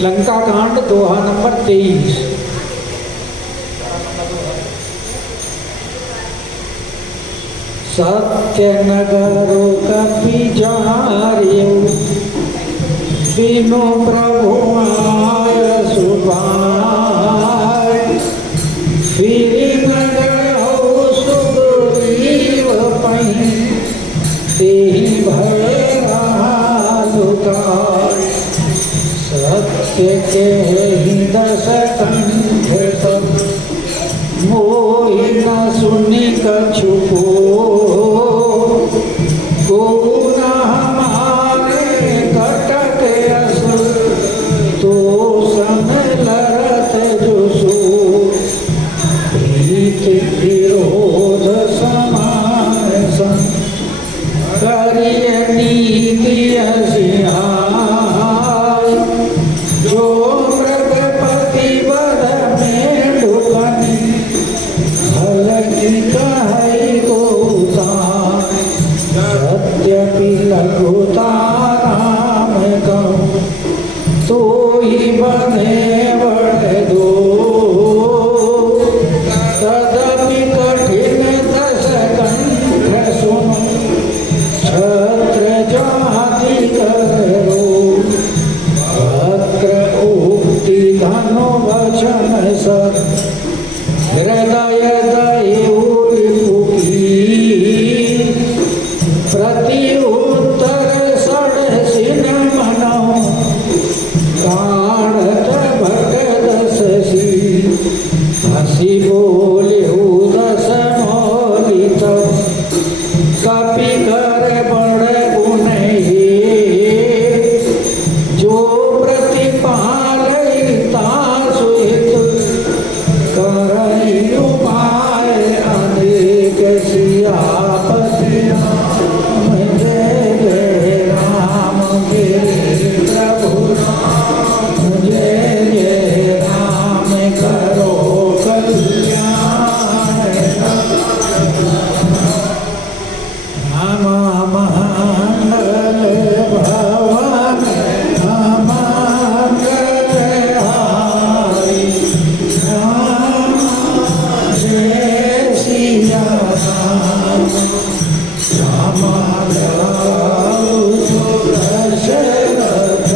लंका कांड दोहा नंबर 23। सत्य नगरो कपि जारियो बिनु प्रभु आय सुभाय। फिर नगर हो सुग्रीव पहि तेहि भय लुकाय। सत्य के ही दस कंठ सब मोहि न सुनि कछु को। गुण हमारे कटक अस तो सन लरत जुसु। प्रीत विरोध समान सन करिय नीति असिहाय। जो मृगपति वध में ढुकनि भल की कहै गोतान। यद्यपि लघुता राम कहूँ तो ही बने बड़ दो। तदपि कठिन दस कंठ सुनो छत्र जाति करो। वक्र उक्ति धनु वचन सब हृदय दयुरी प्रति उत्तर षडसिन मनो। काढ़त भट दससी हसी बोल्यु दस मौलि तब। कपि कर बड़ गुण हे जो प्रतिपालै तासु हित। करई उपाय अनेक सियापति राम जय जय राम। गिरि प्रभु राम जय जय राम। करो कल्याण राम मंगल भवन मंगल हारी। राम जय सिया राम। राम दशरथ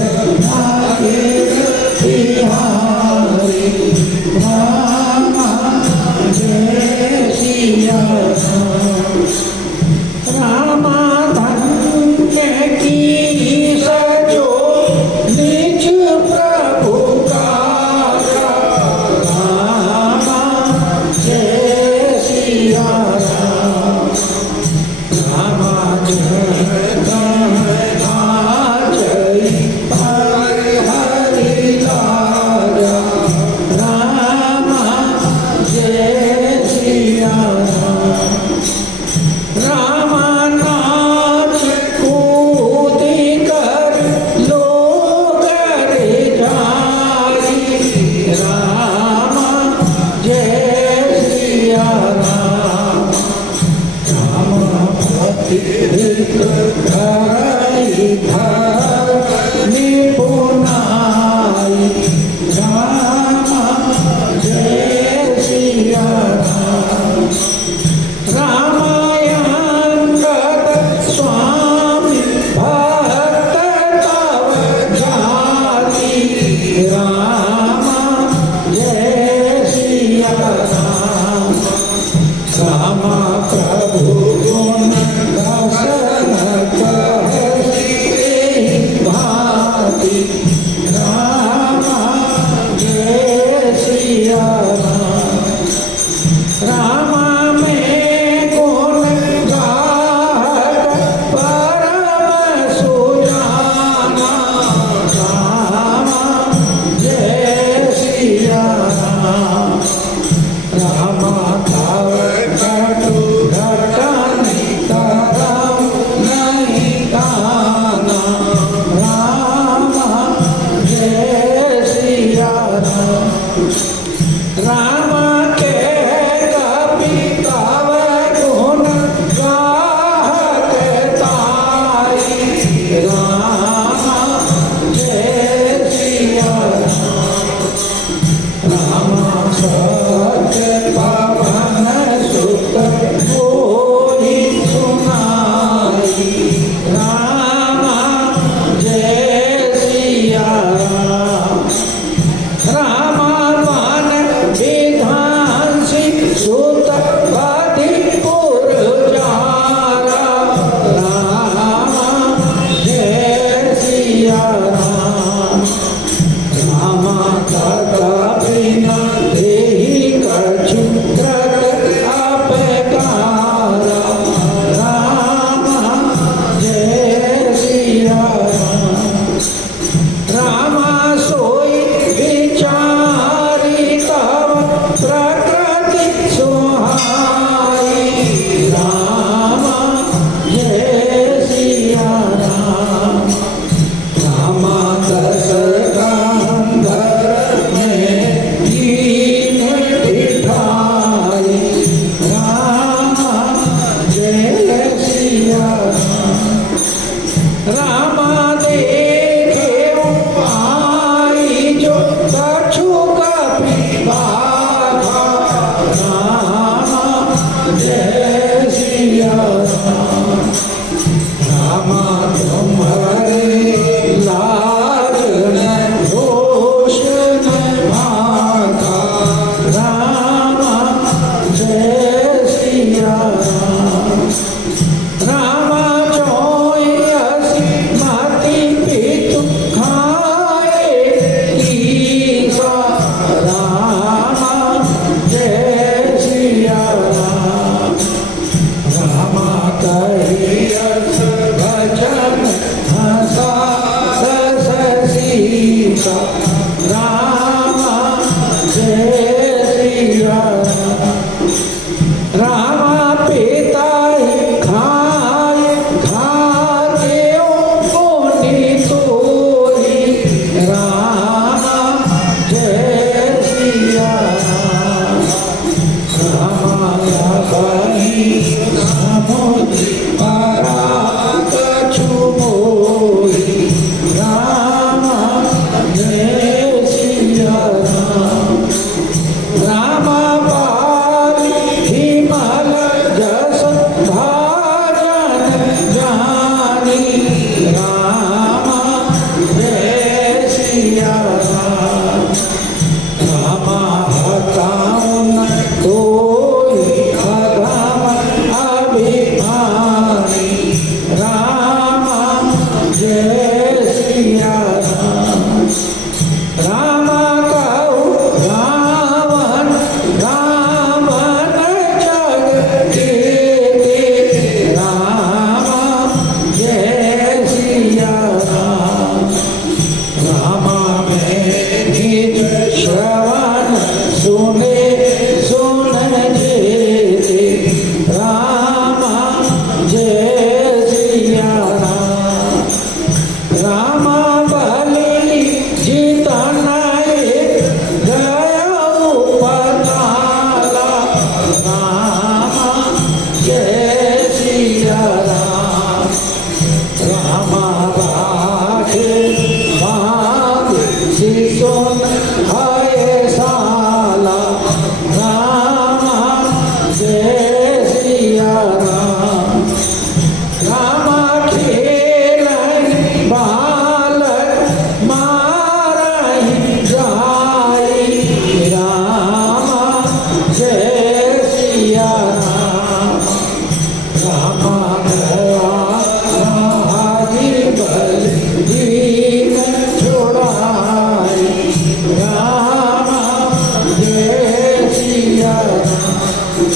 बिहारी। राम जय सिया राम। राम धन्य की सजो निज प्रभु का। राम जय सिया राम। राम जय हरि लाला। राम जय सिया राम। राम नाच कूदि कर लोग रे जाई। राम जय सिया राम। राम पतित करई धरनी पुनाई। राम जय सिया राम। रामायण स्वामी भक्त तव जाति। राम जय सिया राम। राम प्रभु गुण दसन कहसी रामा देखे आई जो कछु कपिबाधा रामा जय सिया राम। रामा तुम्हारे लाज न दोष न भागा रामा जय सिया राम। रामा चौयसी माती पितु खाए ईसा रामा जय सिया राम। रामा कहियस भजन हंसा रस सीसा रामा जय सिया राम। रामा पिता खाए खाते पुनि तोरी रामा जय सिया राम। रामा बही समुद्र परा कछु मोही रामा जय सिया राम। रामा पारी हिमाल जस भाजन जानी रामा जय सिया राम। रामा हताऊं न कोई अधम अभिमानी रामा जय सिया राम। रामा कहु रावण रावण जग के रामा जय सिया राम। रामा में निज श्रवण सुने सुन जेते रामा जय सिया राम। रामा बलि जितनाए गया उपताला रामा जय सिया राम। रामा राखे बांध सिसोन हाय साला रामा जय सिया राम। रामा खेलहि बालक मारहि जाई रामा जय सिया राम। रामा गया महाजी बल दीन छुड़ाई रामा जय सिया राम।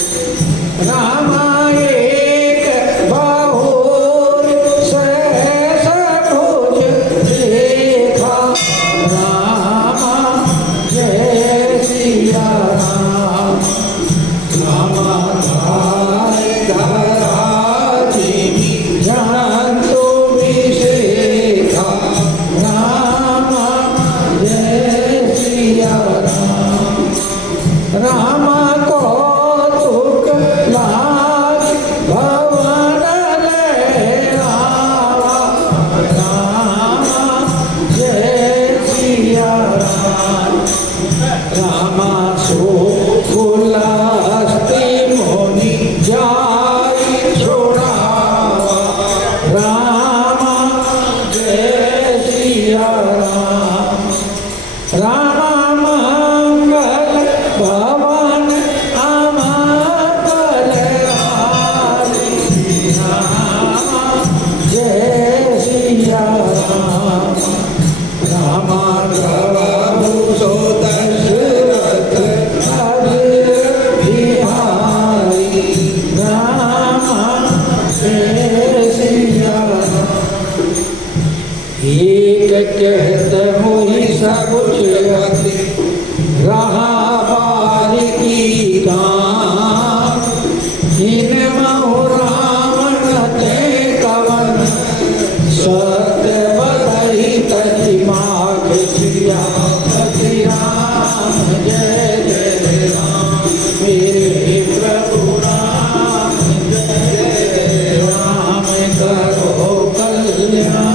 रामा एक बाहुर सहस भुज देखा रामा जय सिया राम। रामा धाय धराधि जंतु विषेखा रामा जय सिया राम। रामा कौतुक लाज भवन लहरावा रामा जय सिया राम। रामा सुकुल हस्ती मुनि जाई छोड़ावा रामा जय सिया राम। रामा मंगल भवन अमंगल हारी रामा जय सिया राम। रामा प्रभु सो दशरथ हरि बिहारी रामा जय सिया राम। एक कहत हुई सब चलती रहा बारी की काम। इन महु रावण ते कवन सत्य बदही तति माख सिया पति राम जय जय राम। मेरे प्रभु राम जय राम करो कल्याण।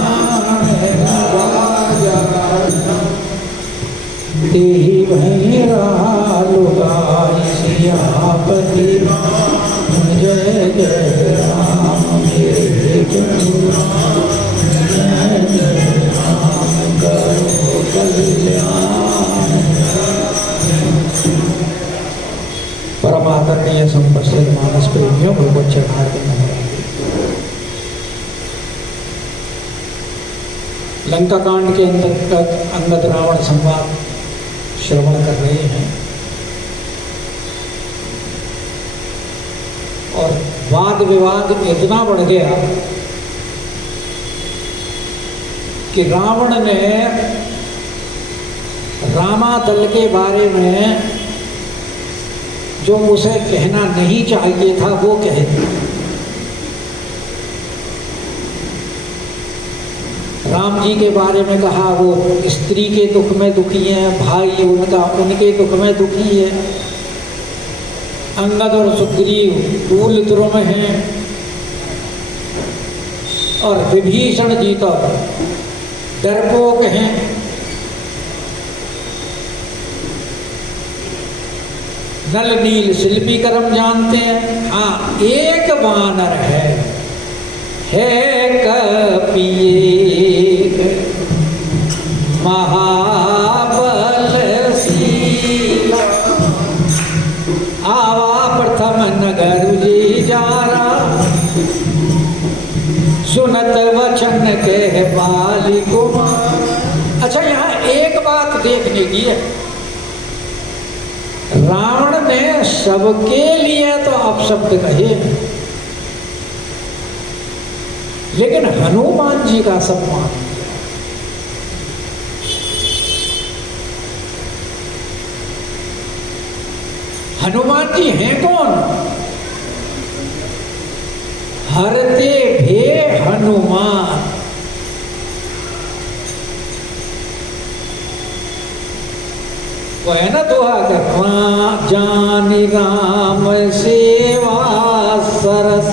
स्वयं भगवत जनार्दन है। लंका कांड के अंतर्गत अंगद रावण संवाद श्रवण कर रहे हैं और वाद विवाद इतना बढ़ गया कि रावण ने रामादल के बारे में जो उसे कहना नहीं चाहिए था वो कह दिया। राम जी के बारे में कहा वो स्त्री के दुख में दुखी हैं, भाई उनका उनके दुख में दुखी है। अंगद और सुग्रीव कूल द्रुम हैं और विभीषण जी तो डरपोक हैं। नल नील शिल्पी कर्म जानते हैं। हाँ, एक वानर है कपिएक महाबलशीला। आवा प्रथम नगर जी जारा, सुनत वचन के बाली कुमार। अच्छा, यहाँ एक बात देखने की है, रावण ने सबके लिए तो अपशब्द कहे, लेकिन हनुमान जी का सम्मान किया। हनुमान जी हैं कौन? हरते भे हनुमान। वो है ना दोहा का, जानी राम सेवा सरस,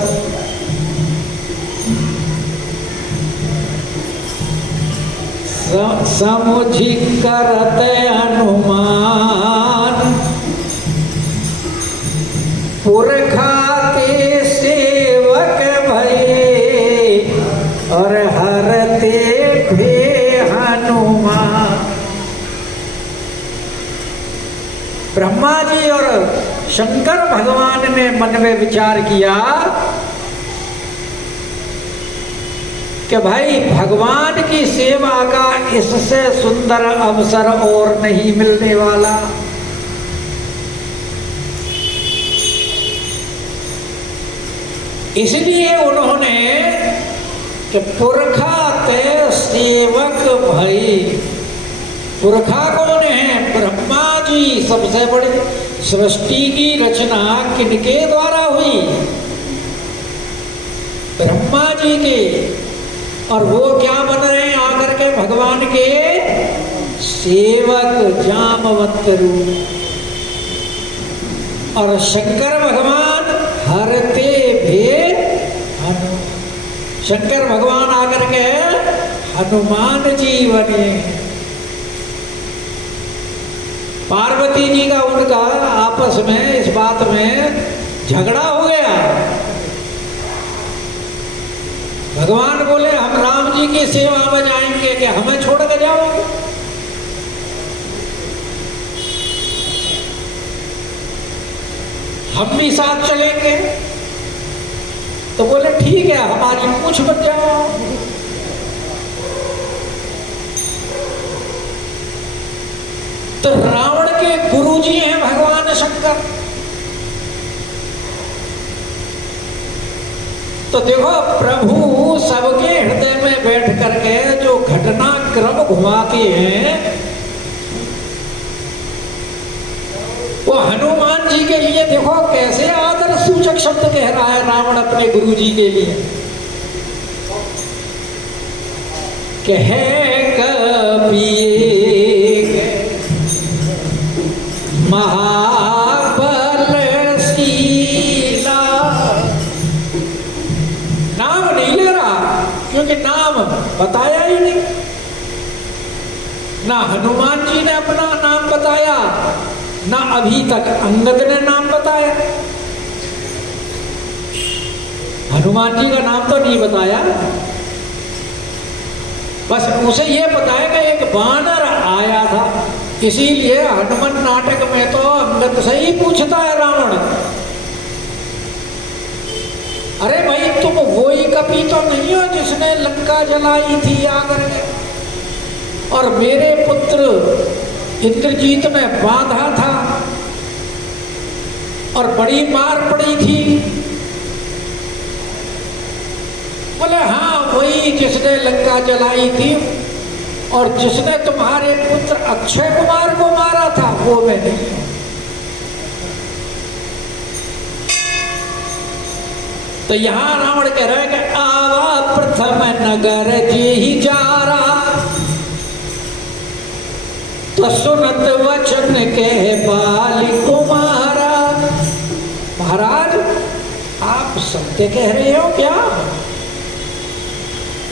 समुझी करत हनुमान, पुरखा के सेवक भये और हरते भे हनुमान। ब्रह्मा जी और शंकर भगवान ने मन में विचार किया कि भाई भगवान की सेवा का इससे सुंदर अवसर और नहीं मिलने वाला। इसलिए उन्होंने कि पुरखा ते सेवक भाई। पुरखा कौन है? ब्रह्मा जी। सबसे बड़ी सृष्टि की रचना किनके द्वारा हुई? ब्रह्मा जी के। और वो क्या बन रहे हैं आकर के? भगवान के सेवक, जामवंत रूप। और शंकर भगवान हरते भे हनुमान। शंकर भगवान आकर के हनुमान जी बने। पार्वती जी का उनका आपस में इस बात में झगड़ा हो गया। भगवान बोले हम राम जी की सेवा में जाएंगे कि हमें छोड़ के जाओगे? हम भी साथ चलेंगे। तो बोले ठीक है, हमारी पूछ बच जाओ। तो रावण के गुरुजी हैं भगवान शंकर। तो देखो, प्रभु सबके हृदय में बैठ करके जो घटना क्रम घुमाते हैं, वो हनुमान जी के लिए देखो कैसे आदर सूचक शब्द कह रहा है रावण अपने गुरु जी के लिए। कहे कपिए महाबलशीला। नाम नहीं ले रहा क्योंकि नाम बताया ही नहीं। ना हनुमान जी ने अपना नाम बताया, ना अभी तक अंगद ने नाम बताया। हनुमान जी का नाम तो नहीं बताया, बस उसे ये बताया कि एक वानर आया था। इसीलिए हनुमान नाटक में तो अंगद से ही पूछता है रावण अरे भाई तुम वही कपी तो नहीं हो जिसने लंका जलाई थी आकर के, और मेरे पुत्र इंद्रजीत में बांधा था और बड़ी मार पड़ी थी। बोले हाँ वही जिसने लंका जलाई थी, और जिसने तुम्हारे पुत्र अक्षय कुमार को मारा था वो मैं नहीं हूं। तो यहां रावण कह रहा है कि आवा प्रथम नगर जी ही जा रहा, तो सुनत वचन के बाल कुमारा। महाराज आप सत्य कह रहे हो क्या?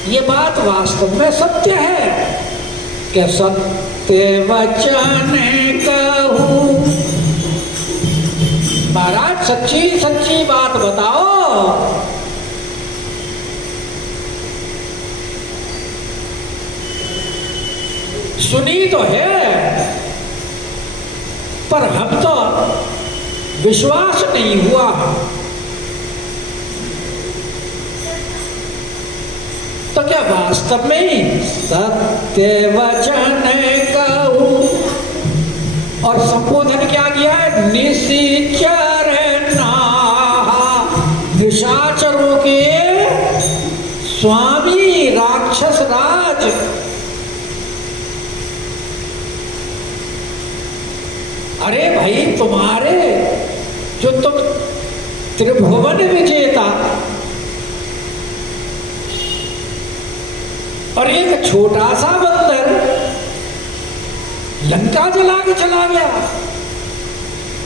ये बात वास्तव में सत्य है कि सत्य वचन कहूं। महाराज सच्ची सच्ची बात बताओ। सुनी तो है पर हम तो विश्वास नहीं हुआ। तो क्या वास्तव में सत्य वचन कहूं? और संबोधन क्या किया है? निशाचर नाहा, निशाचरों के स्वामी राक्षस राज। अरे भाई तुम्हारे जो तुम त्रिभुवन विजेता और एक छोटा सा बंदर लंका जला के चला गया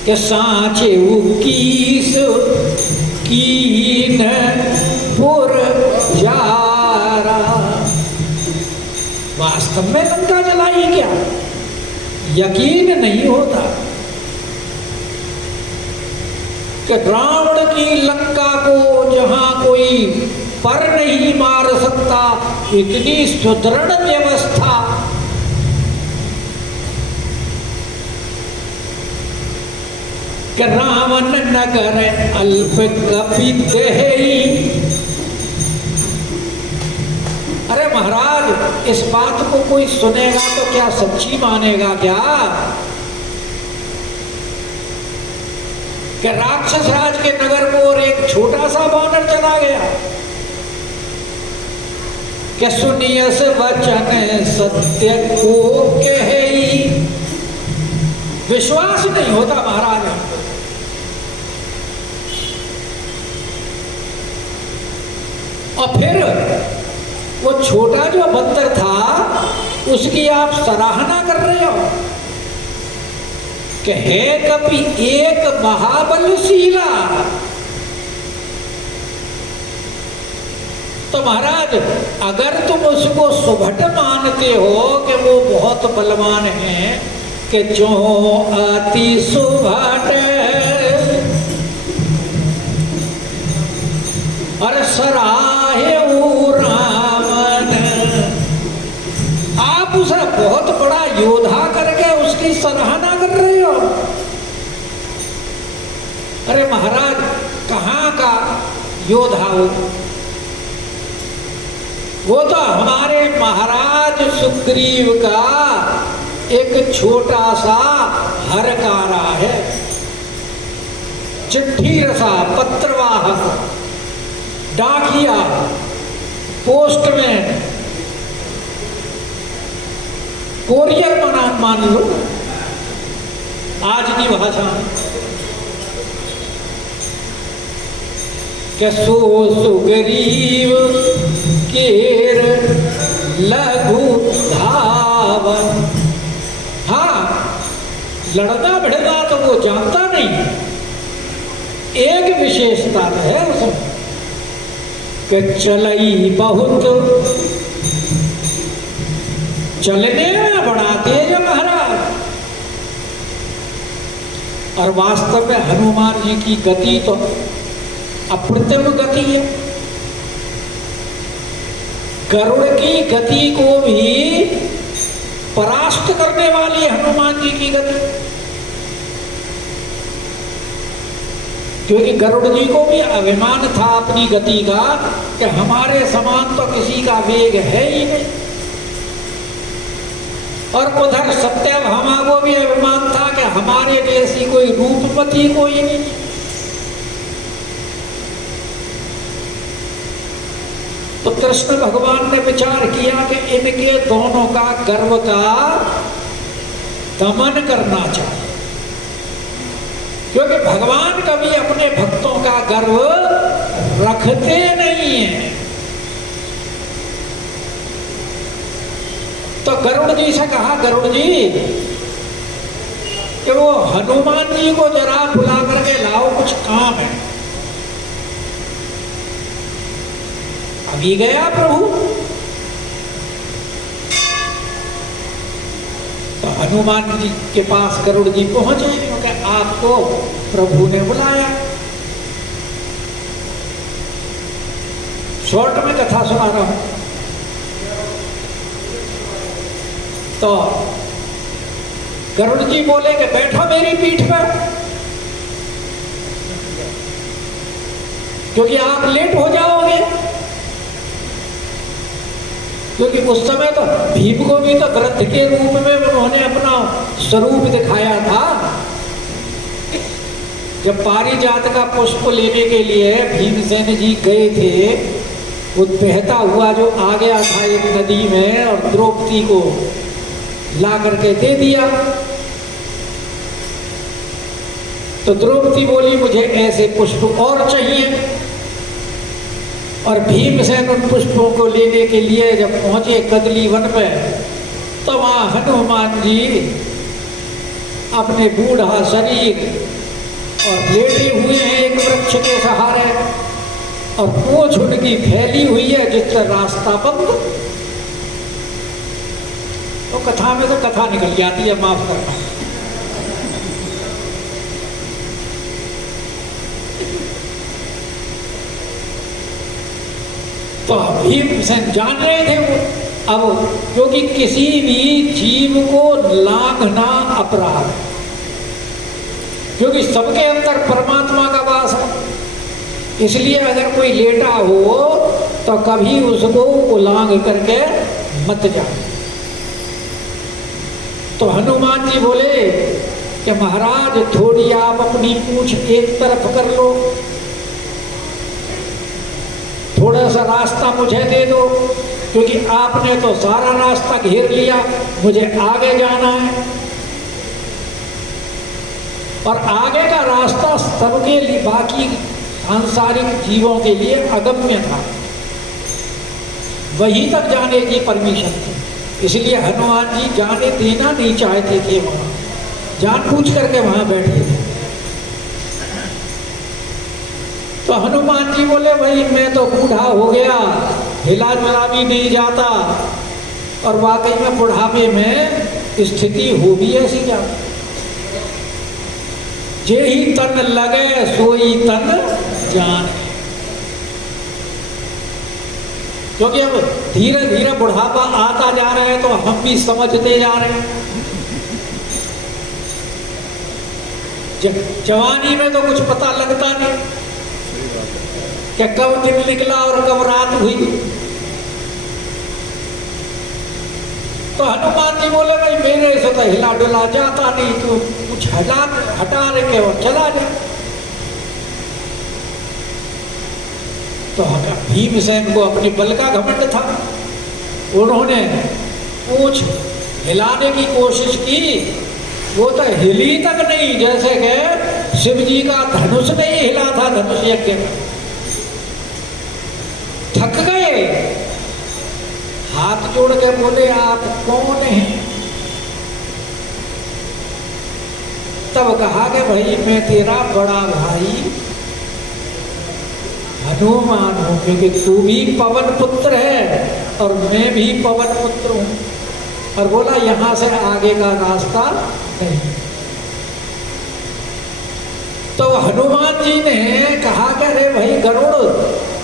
कि सांचे उकीस कीन पुर जारा। वास्तव में लंका जलाई क्या? यकीन नहीं होता कि रावण की लंका को जहां कोई पर नहीं मार सकता, इतनी सुदृढ़ व्यवस्था। कि रावण नगर अल्प कपिदेही। अरे महाराज इस बात को कोई सुनेगा तो क्या सच्ची मानेगा क्या कि राक्षस राज के नगर को और एक छोटा सा वानर चला गया? कि सुनियस वचन सत्य को कही। विश्वास नहीं होता महाराज। और फिर वो छोटा जो बंदर था उसकी आप सराहना कर रहे हो कि है कभी एक महाबलशीला। तो महाराज अगर तुम उसको सुभट मानते हो कि वो बहुत बलवान है, कि जो अति सुभट और सराहे रामन, आप उसे बहुत बड़ा योद्धा करके उसकी सराहना कर रहे हो। अरे महाराज कहाँ का योद्धा हो? वो तो हमारे महाराज सुग्रीव का एक छोटा सा हरकारा है, चिट्ठी रसा, पत्रवाहक, डाकिया, पोस्टमैन, कोरियर मान लो आज की भाषा में। सो सुग्रीव केर लघु धावन। हाँ लड़ना भिड़ना तो वो जानता नहीं। एक विशेषता है उसमें कि चलई बहुत, चलने में बड़ा तेज है महाराज। और वास्तव में हनुमान जी की गति तो अप्रतिम गति है। गरुड़ की गति को भी परास्त करने वाली हनुमान जी की गति। क्योंकि गरुड़ जी को भी अभिमान था अपनी गति का कि हमारे समान तो किसी का वेग है ही नहीं। और उधर सत्यभामा को भी अभिमान था कि हमारे जैसी कोई रूपवती कोई नहीं। तो कृष्ण भगवान ने विचार किया कि इनके दोनों का गर्व का दमन करना चाहिए, क्योंकि भगवान कभी अपने भक्तों का गर्व रखते नहीं है। तो गरुड़ जी से कहा, गरुड़ जी कि वो हनुमान जी को जरा बुला करके लाओ, कुछ काम है। अभी गया प्रभु। तो हनुमान जी के पास गरुड़ जी पहुंचे, क्योंकि आपको प्रभु ने बुलाया। शॉर्ट में कथा सुना रहा हूं। तो गरुड़ जी बोले कि बैठो मेरी पीठ पर, क्योंकि आप लेट हो जाओगे। क्योंकि उस समय तो भीम को भी तो ग्रंथ के रूप में उन्होंने अपना स्वरूप दिखाया था। जब पारिजात का पुष्प लेने के लिए भीमसेन जी गए थे, वो बहता हुआ जो आ गया था एक नदी में और द्रौपदी को ला करके दे दिया। तो द्रौपदी बोली मुझे ऐसे पुष्प और चाहिए। और भीमसेन उन पुष्पों को लेने के लिए जब पहुंचे कदली वन पे, तो वहां हनुमान जी अपने बूढ़ा शरीर और लेटे हुए हैं एक वृक्ष के सहारे, और पूंछ उनकी फैली हुई है जिससे रास्ता बंद। तो कथा में से कथा निकल जाती है, माफ करना। तो भीमसेन जान रहे थे वो, अब क्योंकि किसी भी जीव को लांघना अपराध है, क्योंकि सबके अंदर परमात्मा का वास है। इसलिए अगर कोई लेटा हो तो कभी उसको उलांघ करके मत जाओ। तो हनुमान जी बोले कि महाराज थोड़ी आप अपनी पूंछ एक तरफ कर लो, थोड़ा सा रास्ता मुझे दे दो, क्योंकि आपने तो सारा रास्ता घेर लिया, मुझे आगे जाना है। और आगे का रास्ता सबके लिए, बाकी सांसारिक जीवों के लिए अगम्य था, वहीं तक जाने की परमिशन थी। इसलिए हनुमान जी जाने देना नहीं चाहते थे, वहां जानबूझ करके वहां बैठे थे। तो हनुमान जी बोले भाई मैं तो बूढ़ा हो गया, हिला डुला भी नहीं जाता, और वाकई में बुढ़ापे में स्थिति हो भी ऐसी जा। जे ही तन लगे सोई तन जाने, क्योंकि अब धीरे धीरे बुढ़ापा आता जा रहा है, तो हम भी समझते जा रहे हैं। जवानी में तो कुछ पता लगता नहीं कि कब दिन निकला और कब रात हुई। तो हनुमान जी बोले भाई मेरे से तो हिला डुला जाता नहीं, तो कुछ हटा रहे और चला जा। तो भीमसेन को अपने बल का घमंड था, उन्होंने पूंछ हिलाने की कोशिश की, वो तो हिली तक नहीं, जैसे कि शिव जी का धनुष नहीं हिला था धनुष यज्ञ में। थक गए, हाथ जोड़ के बोले आप कौन हैं? तब कहा कि भाई मैं तेरा बड़ा भाई हनुमान हूं, क्योंकि तू भी पवन पुत्र है और मैं भी पवन पुत्र हूं। और बोला यहां से आगे का रास्ता नहीं। तो हनुमान जी ने कहा कि अरे भाई गरुड़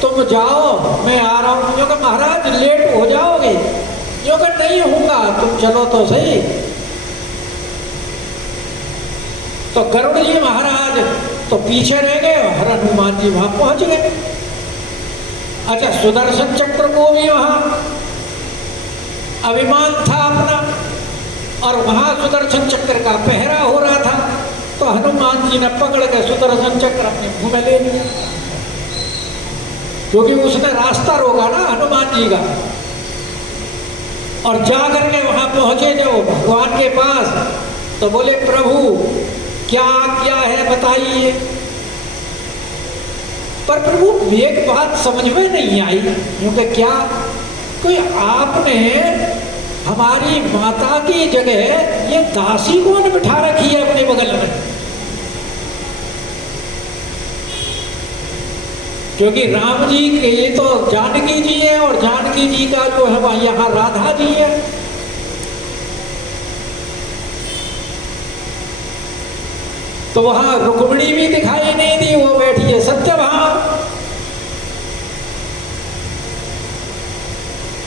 तुम जाओ, मैं आ रहा हूं। क्योंकि महाराज लेट हो जाओगे। क्योंकि नहीं होगा, तुम चलो तो सही। तो गरुड़ जी महाराज तो पीछे रह गए और हनुमान जी वहां पहुंच गए। अच्छा, सुदर्शन चक्र को भी वहां अभिमान था अपना, और वहां सुदर्शन चक्र का पहरा हो रहा था, तो हनुमान जी ने पकड़ के सुदर्शन चक्र अपने मुंह में ले लिया, क्योंकि उसने रास्ता रोका ना हनुमान जी का। और जाकर के वहां पहुंचे जब भगवान के पास, तो बोले प्रभु क्या आज्ञा है बताइए। पर प्रभु एक बात समझ में नहीं आई, क्योंकि क्या कोई आपने हमारी माता की जगह ये दासी कौन बिठा रखी है अपने बगल में? क्योंकि राम जी के ये तो जानकी जी है, और जानकी जी का जो है यहाँ राधा जी है। तो वहां रुक्मिणी भी दिखाई नहीं दी, वो बैठी है सत्यभामा।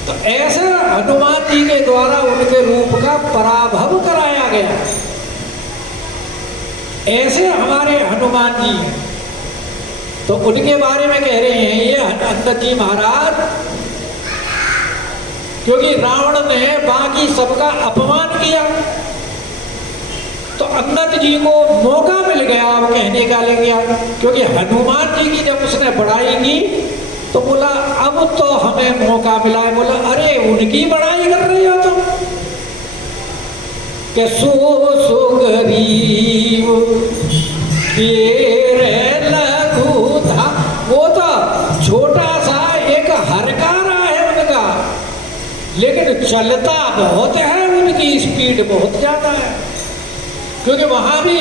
तो ऐसा हनुमान जी के द्वारा उनके रूप का पराभव कराया गया। ऐसे हमारे हनुमान जी हैं, तो उनके बारे में कह रहे हैं ये अंगद जी महाराज, क्योंकि रावण ने बाकी सबका अपमान किया, तो अंगद जी को मौका मिल गया अब कहने का लग गया। क्योंकि हनुमान जी की जब उसने बड़ाई की तो बोला अब तो हमें मौका मिला है। बोला अरे उनकी बड़ाई कर रहे हो तुम, कि सो गरीब लघु था, वो तो छोटा सा एक हरकारा है उनका, लेकिन चलता बहुत है, उनकी स्पीड बहुत ज्यादा है। क्योंकि वहां भी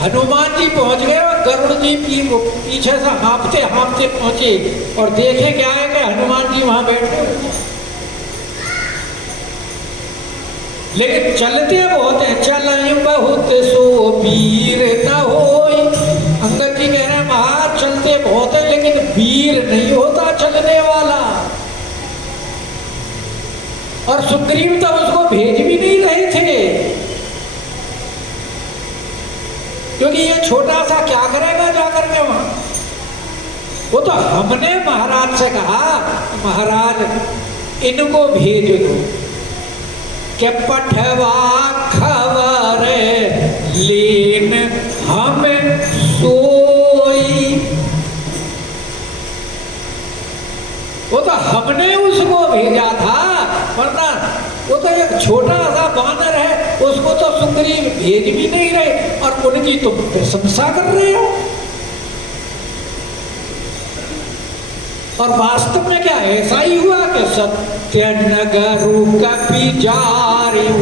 हनुमान जी पहुंच गए और गरुड़ जी पीछे से हाँफते हाँफते पहुंचे, और देखे क्या है कि हनुमान जी वहां बैठे, लेकिन चलते बहुत है। चल बहुत सो वीर न होई, अंगद जी कह रहे हैं महाराज चलते बहुत है, लेकिन वीर नहीं होता चलने वाला। और सुग्रीव तो उसको भेज भी नहीं रहे थे, क्योंकि ये छोटा सा क्या करेगा जाकर के वहां। वो तो हमने महाराज से कहा महाराज इनको भेज दो, के पठवा खबर लेन हम सोई। वो तो हमने उसको भेजा था, वरना वो तो एक छोटा सा बानर है, उसको तो सुग्रीव भेज भी नहीं रहे, और उनकी तुम प्रशंसा कर रहे हो। और वास्तव में क्या ऐसा ही हुआ कि सत्य नगरु कपि जारियु।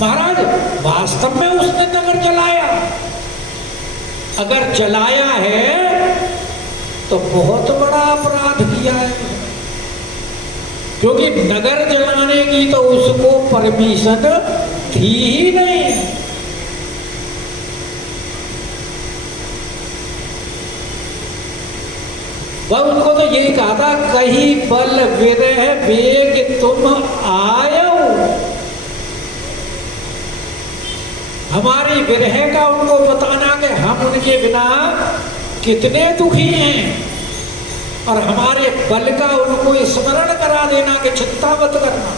महाराज वास्तव में उसने नगर जलाया, अगर जलाया है तो बहुत बड़ा अपराध किया है, क्योंकि नगर जलाने की तो उसको परमिशन थी ही नहीं। वह उनको तो यही कहा था कहीं बल विरह वेग तुम आयो। हमारी विरह का उनको बताना कि हम उनके बिना कितने दुखी हैं, और हमारे बल का उनको स्मरण करा देना कि चिंता मत करना।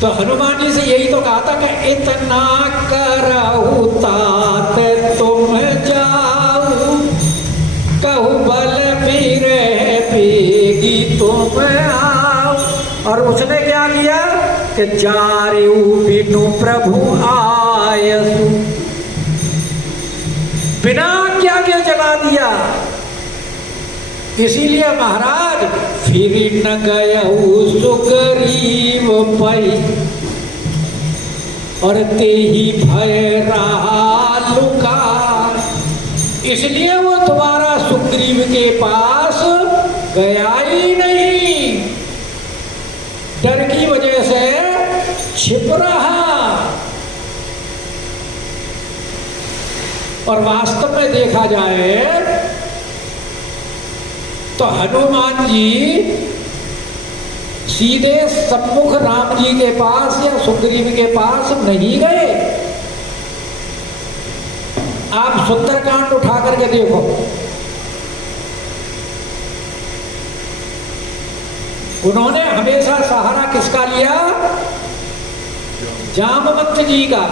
तो हनुमान जी से यही तो कहा था कि इतना करहु तात तुम जाऊ, कहु बल विरह वेगी तुम आओ। और उसने क्या किया कि जारियु बिनु प्रभु आयसु, बिना क्या क्या जला दिया। इसीलिए महाराज फिर न गयहु सुग्रीव पई, और ते ही भय रहा लुका। इसलिए वो दोबारा सुग्रीव के पास गया ही नहीं, डर की वजह से छिप रहा। और वास्तव में देखा जाए तो हनुमान जी सीधे सम्मुख राम जी के पास या सुग्रीव के पास नहीं गए। आप सुंदरकांड उठा करके देखो, उन्होंने हमेशा सहारा किसका लिया? जामवंत जी का।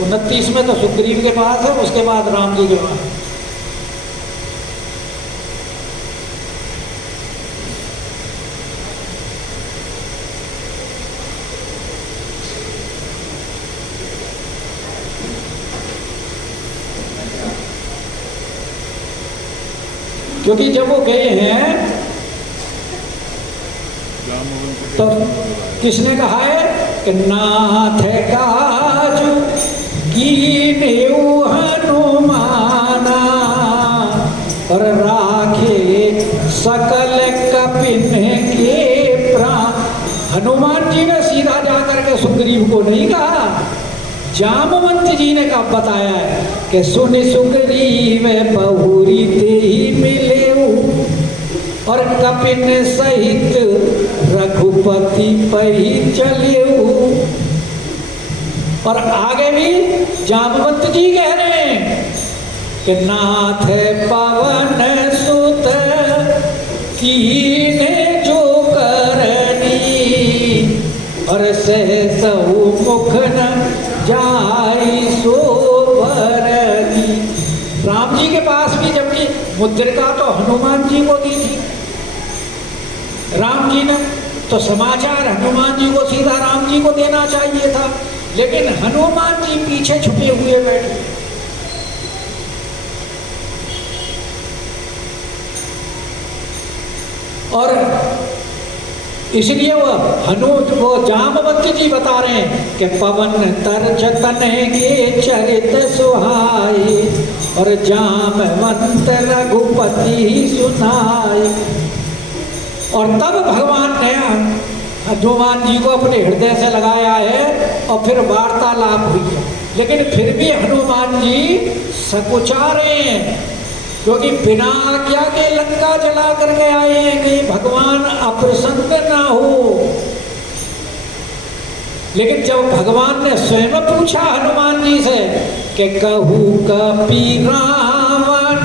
उनतीस में तो सुग्रीव के पास है, उसके बाद राम जी के पास। क्योंकि जब वो गए हैं तो किसने कहा है कि नाथ काजू कीनेऊ हनुमाना और राखे सकल कपिन के प्राण। हनुमान जी ने सीधा जाकर के सुग्रीव को नहीं कहा, जामवंत जी ने कहा, बताया है कि सुन सुग्रीव बहुरी ते ही मिले और कपिन सहित रघुपति पही चले। और आगे भी जामवंत जी कह रहे हैं कि नाथ पवन सुत कीने जो करनी और सहसहु मुख न जाई सो भरनी। राम जी के पास भी जबकि मुद्रिका तो हनुमान जी को दी थी राम जी ने, तो समाचार हनुमान जी को सीधा राम जी को देना चाहिए था, लेकिन हनुमान जी पीछे छुपे हुए बैठे। और इसलिए वो जामवंत जी बता रहे हैं कि पवन तरज तनय के चरित सुहाए और जामवंत रघुपति सुनाए। और तब भगवान ने हनुमान जी को अपने हृदय से लगाया है और फिर वार्तालाप हुई है। लेकिन फिर भी हनुमान जी सकुचा रहे हैं, क्योंकि बिना आज्ञा के लंका जला करके आए हैं, कहीं भगवान अप्रसन्न ना हो। लेकिन जब भगवान ने स्वयं पूछा हनुमान जी से कि कहू कपि रावण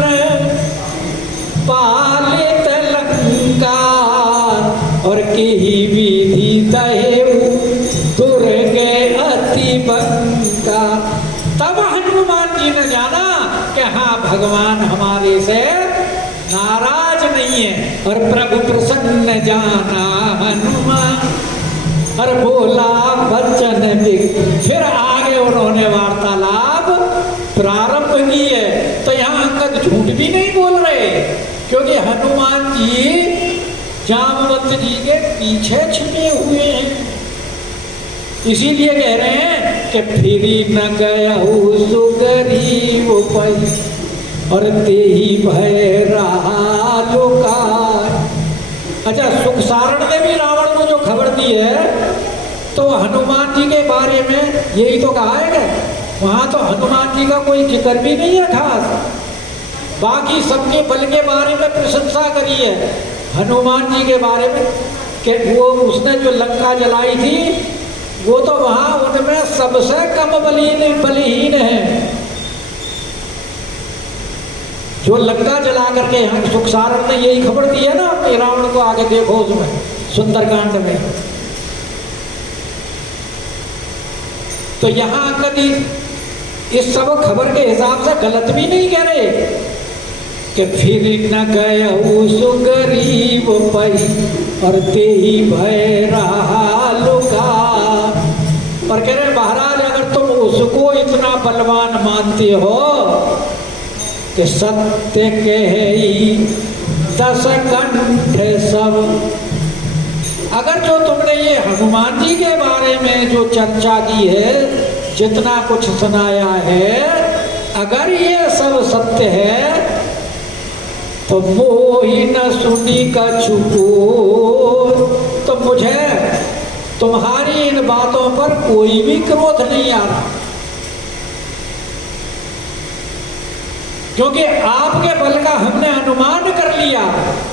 पालित लंका और केहि विधि दहेउ दुर्गे अति बंका, तब हनुमान जी ने जाना कि हाँ भगवान हमारे से नाराज नहीं है। और प्रभु प्रसन्न जाना हनुमान और बोला बच्चन भी। फिर आगे उन्होंने वार्तालाप प्रारंभ की है। तो यहाँ अंगद झूठ भी नहीं बोल रहे, क्योंकि हनुमान जी जामवंत जी के पीछे छिपे हुए हैं। इसीलिए कह रहे हैं कि फिरी न गयहु सुग्रीव पई और तेहि भय रहा लोकाय। अच्छा, सुख सारण ने भी रावण को जो खबर दी है तो हनुमान जी के बारे में यही तो कहा है कि वहां तो हनुमान जी का कोई जिक्र भी नहीं है खास। बाकी सबके बल के बारे में प्रशंसा करी है, हनुमान जी के बारे में कि वो उसने जो लंका जलाई थी वो तो वहां उनमें सबसे कम बलहीन है। जो लंका जला करके यहाँ सुख सारण ने यही खबर दी है ना कि रावण को आगे देखो उसमें सुंदरकांड में। तो यहाँ कभी इस सब खबर के हिसाब से गलत भी नहीं कह रहे कि फिर न गयहु सुग्रीव पई और तेहि भय रहा लोकाय। और कह रहे महाराज, अगर तुम उसको इतना बलवान मानते हो कि सत्य कहि दस कंठ सब, अगर जो तुमने ये हनुमान जी के बारे में जो चर्चा की है, जितना कुछ सुनाया है, अगर ये सब सत्य है तो मोहि न सुनी का छुपो, तो मुझे तुम्हारी इन बातों पर कोई भी क्रोध नहीं आ रहा, क्योंकि आपके बल का हमने अनुमान कर लिया।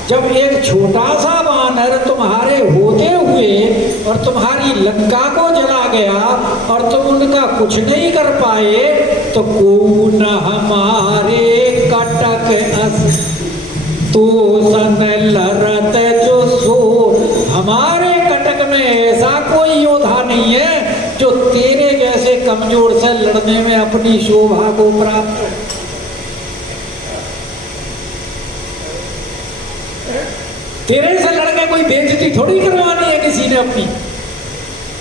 जब एक छोटा सा वानर तुम्हारे होते हुए और तुम्हारी लंका को जला गया और तुम उनका कुछ नहीं कर पाए, तो कौन हमारे कटक अस तो सन लरत जो सो, हमारे कटक में ऐसा कोई योद्धा नहीं है जो तेरे जैसे कमजोर से लड़ने में अपनी शोभा को प्राप्त है। तेरे से लड़के कोई बेइज्जती थोड़ी करवानी है किसी ने अपनी।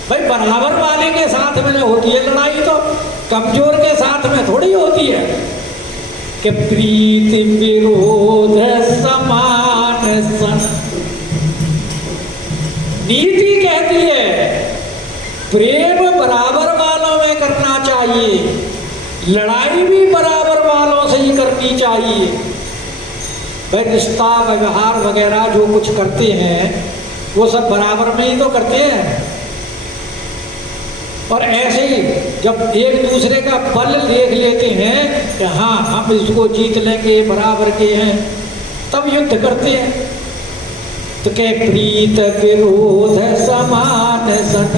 भाई बराबर वाले के साथ में होती है लड़ाई, तो कमजोर के साथ में थोड़ी होती है। कि प्रीति विरोध समान सन, नीति कहती है प्रेम बराबर वालों में करना चाहिए, लड़ाई भी बराबर वालों से ही करनी चाहिए। भाई रिश्ता व्यवहार वगैरह जो कुछ करते हैं वो सब बराबर में ही तो करते हैं। और ऐसे ही जब एक दूसरे का बल देख लेते हैं कि हाँ हम इसको जीत लेंगे, बराबर के हैं, तब युद्ध करते हैं। तो के प्रीत विरोध समान सन,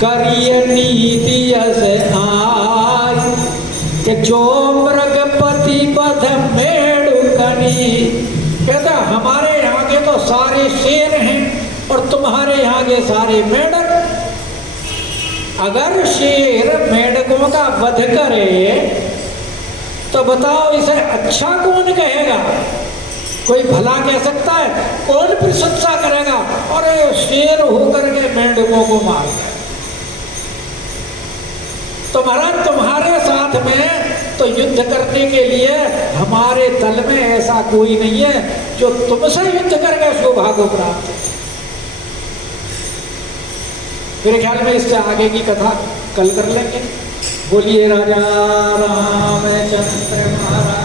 करिय नीति से आय, कि जो मृगपति बध मेढ़ुकनी, कहता हमारे यहाँ के तो सारे शेर हैं और तुम्हारे यहाँ के सारे मेढक। अगर शेर मेढकों का वध करे तो बताओ इसे अच्छा कौन कहेगा? कोई भला कह सकता है? कौन प्रशंसा करेगा? अरे शेर होकर के मेढकों को मार गए। तो महाराज तुम्हारे साथ में तो युद्ध करने के लिए हमारे दल में ऐसा कोई नहीं है जो तुमसे युद्ध करके शोभा को प्राप्त है। मेरे ख्याल में इससे आगे की कथा कल कर लेंगे। बोलिए राजा रामचंद्र महाराज।